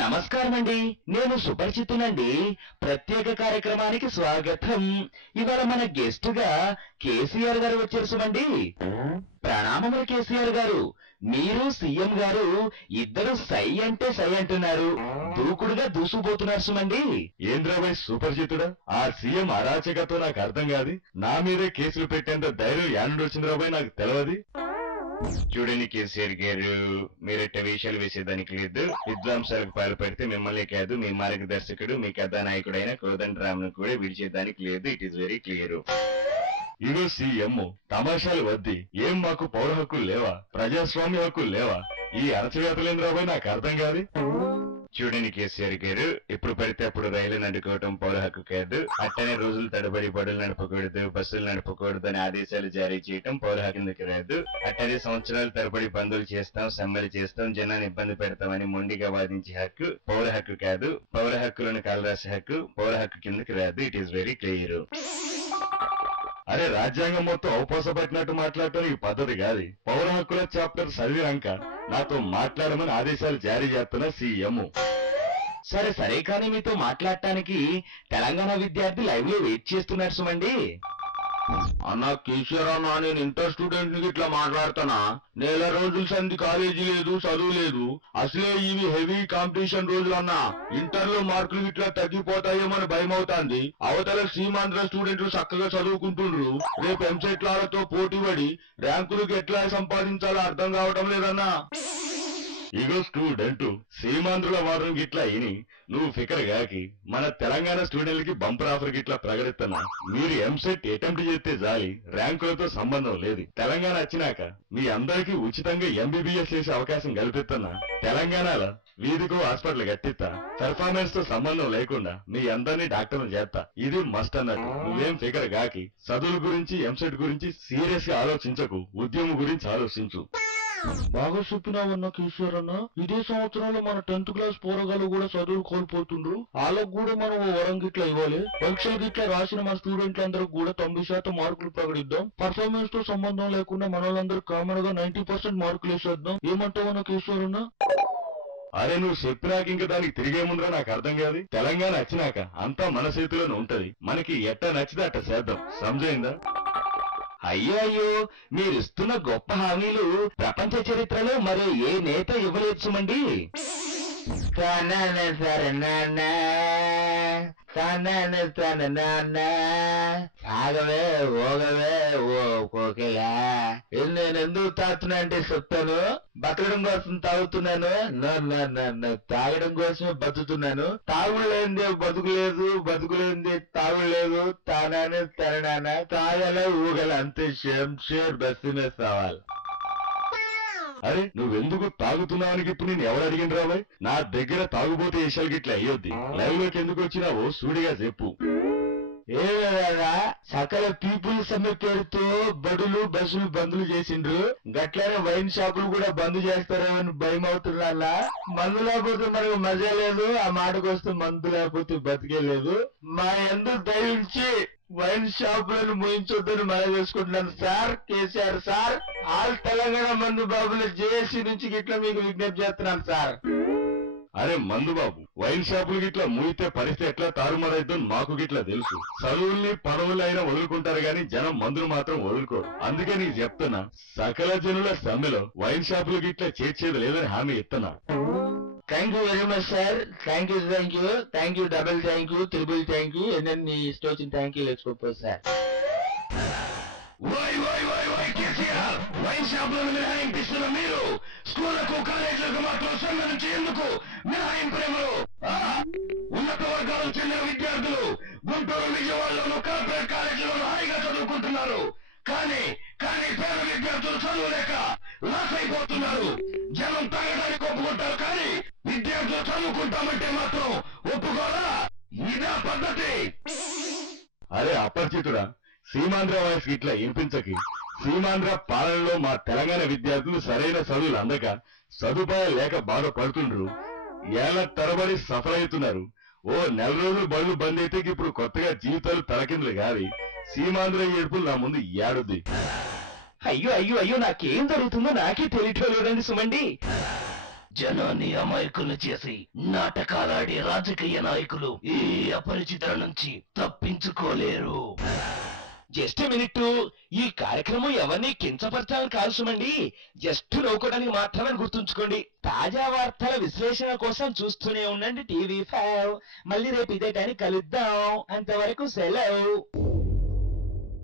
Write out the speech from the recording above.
నమస్కారం అండి. నేను సుపరిచితునండి. ప్రత్యేక కార్యక్రమానికి స్వాగతం. ఇవాళ మన గెస్ట్ గా కేసీఆర్ గారు వచ్చారు సుమండి. ప్రణామములు కేసీఆర్ గారు. మీరు సీఎం గారు ఇద్దరు సై అంటే సై అంటున్నారు. దూకుడుగా దూసుకుపోతున్నారు సుమండి. ఏంద్రాబాయ్ సుపరిచితుడా? ఆ సీఎం అరాచకతో నాకు అర్థం కాదు. నా మీదే కేసులు పెట్టేంత ధైర్యం యానుండి వచ్చిందిరాబాయ్ నాకు తెలియదు. చూడండి కేసీఆర్ గారు, మీరెట్ట వేషాలు వేసేదానికి లేదు. విధ్వంసాలకు పాల్పడితే మిమ్మల్ని కాదు, మీ మార్గదర్శకుడు, మీ కథానాయకుడైన కోదండరామ్ను కూడా విడిచేదానికి లేదు. It is very clear. ఇగో సీఎం, తమాషాలు వద్ది. ఏం మాకు పౌర హక్కులు లేవా? ప్రజాస్వామ్య హక్కులు లేవా? ఈ అరచవేతలేంద్రాబాయ్ నాకు అర్థం కాదు. చూడండి కేసీఆర్ గారు, ఎప్పుడు పడితే అప్పుడు రైలు నడుకోవటం పౌర హక్కు కాదు. అట్టనే రోజులు తడబడి బడులు నడపకూడదు, బస్సులు నడపకూడదు అని ఆదేశాలు జారీ చేయటం పౌర హక్కు కిందకి రాదు. అట్టనే సంవత్సరాలు తరబడి బంధువులు చేస్తాం, సమ్మెలు చేస్తాం, జనాన్ని ఇబ్బంది పెడతామని మొండిగా వాదించే హక్కు పౌర హక్కు కాదు. పౌర హక్కులను కాలరాసే హక్కు పౌర హక్కు కిందకి రాదు. It is very clear. అరే, రాజ్యాంగం మొత్తం అవపోసపట్టినట్టు మాట్లాడటం ఈ పద్ధతి కాదు. పౌర హక్కుల చాప్టర్ చదివినాక నాతో మాట్లాడమని ఆదేశాలు జారీ చేస్తున్న సీఎం. సరే సరే, కానీ మీతో మాట్లాడటానికి తెలంగాణ విద్యార్థి లైవ్ లో వెయిట్ చేస్తున్నారు సుమండి. అన్నా కేసీఆర్ అన్నా, నేను ఇంటర్ స్టూడెంట్ ని ఇట్లా మాట్లాడుతానా? నెల రోజుల సంది కాలేజీ లేదు, చదువు లేదు. అసలే ఇవి హెవీ కాంపిటీషన్ రోజులు అన్నా. ఇంటర్ లో మార్కులు ఇట్లా తగ్గిపోతాయేమని భయం అవుతాంది. అవతల సీమాంధ్ర స్టూడెంట్లు చక్కగా చదువుకుంటుండ్రు. రేపు ఎంసెట్లతో పోటీ పడి ర్యాంకులకు ఎట్లా సంపాదించాలో అర్థం కావటం లేదన్నా. ఇగో స్టూడెంట్, సీమాంధ్రుల వాదం గిట్లా ఇని నువ్వు ఫికర్ గాకి మన తెలంగాణ స్టూడెంట్లకి బంపర్ ఆఫర్ గిట్లా ప్రకటిస్తున్నా. మీరు ఎంసెట్ అటెంప్ట్ చేస్తే జాలి, ర్యాంకులతో సంబంధం లేదు. తెలంగాణ వచ్చినాక మీ అందరికీ ఉచితంగా ఎంబీబీఎస్ చేసే అవకాశం కల్పిస్తున్నా. తెలంగాణలో వీధికో హాస్పిటల్ కట్టిస్తా. పెర్ఫార్మెన్స్ తో సంబంధం లేకుండా మీ అందరినీ డాక్టర్లు చేస్తా. ఇది మస్ట్ అన్నట్టు. నువ్వేం ఫికర్ గాకి చదువుల గురించి, ఎంసెట్ గురించి సీరియస్ గా ఆలోచించకు. ఉద్యమం గురించి ఆలోచించు. బాగా చెప్పినావన్నా కేసీఆర్ అన్న. ఇదే సంవత్సరంలో మన 10th క్లాస్ పోరగాళ్ళు కూడా చదువులు కోల్పోతుండ్రు. వాళ్ళకు కూడా మనం ఓ వరం గిట్లా ఇవ్వాలి. పరీక్షలు గిట్లా రాసిన మన స్టూడెంట్లందరికి కూడా 90% మార్కులు ప్రకటిద్దాం. పర్ఫార్మెన్స్ తో సంబంధం లేకుండా మన వాళ్ళందరూ కామన్ గా 90% మార్కులు వేసేద్దాం. ఏమంటావన్నా కేసీఆర్ అన్న? అరే, నువ్వు చెప్పినాక ఇంకా దానికి తిరిగే ముందర నాకు అర్థం కాదు. తెలంగాణ వచ్చినాక అంతా మన చేతిలోనే ఉంటది. మనకి ఎట్ట నచ్చితే అట్ట చేద్దాం. సమజైందా? అయ్యో అయ్యో, మీరిస్తున్న గొప్ప హామీలు ప్రపంచ చరిత్రలో మరో ఏ నేత ఇవ్వలేదు సుమండి. సాగవే ఓగవే ఓ కోకిలా. నేను ఎందుకు తాగుతున్నా అంటే చెప్తాను. బతకడం కోసం తాగుతున్నాను. తాగడం కోసమే బతుకుతున్నాను. తాగుడు లేనిదే బతుకులేదు, బతుకులేంది తాగుడు లేదు. తానానే తరణానా తాగలే ఊగల అంతే. షేర్ బస్సు మీద సవాల్. అరే, నువ్వెందుకు తాగుతున్నావని ఇప్పుడు నేను ఎవరు అడిగిన రాబాయ్? నా దగ్గర తాగుబోతే ఏషాలు గిట్లా అయ్యొద్ది. లైవ్ లోకి ఎందుకు వచ్చినావో సూడిగా చెప్పు. ఏదా సకల పీపుల్ సమ్మె పేరుతో బడులు బస్సులు బందులు చేసిండ్రు. గట్లనే వైన్ షాపులు కూడా బంద్ చేస్తారేమని భయం అవుతున్నా. మందు లేకపోతే మనకు మజా లేదు. ఆ మాటకు వస్తే మందు లేకపోతే బతికే లేదు. మా ఎందుకు దయించి వైన్ షాపులను మూయించొద్దని మనం చేసుకుంటున్నాను sir. KCR sir, all Telangana మందు బాబుల జేఏసీ నుంచి గిట్లా మీకు విజ్ఞప్తి చేస్తున్నాను సార్. అరే మందు బాబు, వైన్ షాపులు గిట్లా మూయితే పరిస్థితి ఎట్లా తారుమారైద్దో మాకు గిట్లా తెలుసు. చదువుల్ని పదవులు అయినా వదులుకుంటారు గాని జనం మందులు మాత్రం వదులుకోరు. అందుకే నీకు చెప్తున్నా, సకల జనుల సమ్మెలో వైన్ షాపులు గిట్లా చేర్చేది లేదని హామీ ఇస్తున్నా. Thank you very much sir. Thank you, double thank you, triple thank you. ఎన్ని ఇష్టం వచ్చిన థ్యాంక్ యూ లేచుకోకపోతే సార్. వైన్ షాపులను మినహాయింపిస్తున్న మీరు స్కూళ్లకు, కాలేజీలకు మాత్రం సమ్మె నుంచి ఎందుకు మినహాయింపులు? ఉన్నత వర్గాలకు చెందిన విద్యార్థులు గుంటూరు, విజయవాడలోను కార్పొరేట్ కాలేజీలోను హాయిగా చదువుకుంటున్నారు. కానీ పేద విద్యార్థులు చదువులేక లాస్ అయిపోతున్నారు. జనం తాగడానికి ఒప్పుకుంటారు, కానీ విద్యార్థులు చదువుకుంటామంటే మాత్రం ఒప్పుకోరా? ఇదా పద్ధతి? అరే అపరిచితుడా, సీమాంధ్ర వాయిస్ గిట్లా వినిపించకి. సీమాంధ్ర పాలనలో మా తెలంగాణ విద్యార్థులు సరైన చదువులు అందక, సదుపాయాలు లేక బాధపడుతుండ్రు. ఏళ్ల తరబడి సఫర్ అవుతున్నారు. ఓ నెల రోజులు బళ్ళు బంద్ అయితే ఇప్పుడు కొత్తగా జీవితాలు తలకిందులు గారి సీమాంధ్ర ఏడుపులు నా ముందు ఏడుద్ది. అయ్యో అయ్యో అయ్యో, నాకేం జరుగుతుందో నాకే తెలియటం లేదండి సుమండి. జనాన్ని అమాయకులు చేసి నాటకాలాడే రాజకీయ నాయకులు ఈ అపరిచితుల నుంచి తప్పించుకోలేరు. జస్ట్ మినిట్, ఈ కార్యక్రమం ఎవరిని కించపరచాలని కాదు సుమండి, జస్ట్ నవ్వుకోవడానికి మాత్రమే గుర్తుంచుకోండి. తాజా వార్తల విశ్లేషణ కోసం చూస్తూనే ఉండండి టీవీ5. మళ్ళీ రేపు ఇదే టైం కలుద్దాం, అంతవరకు సెలవు.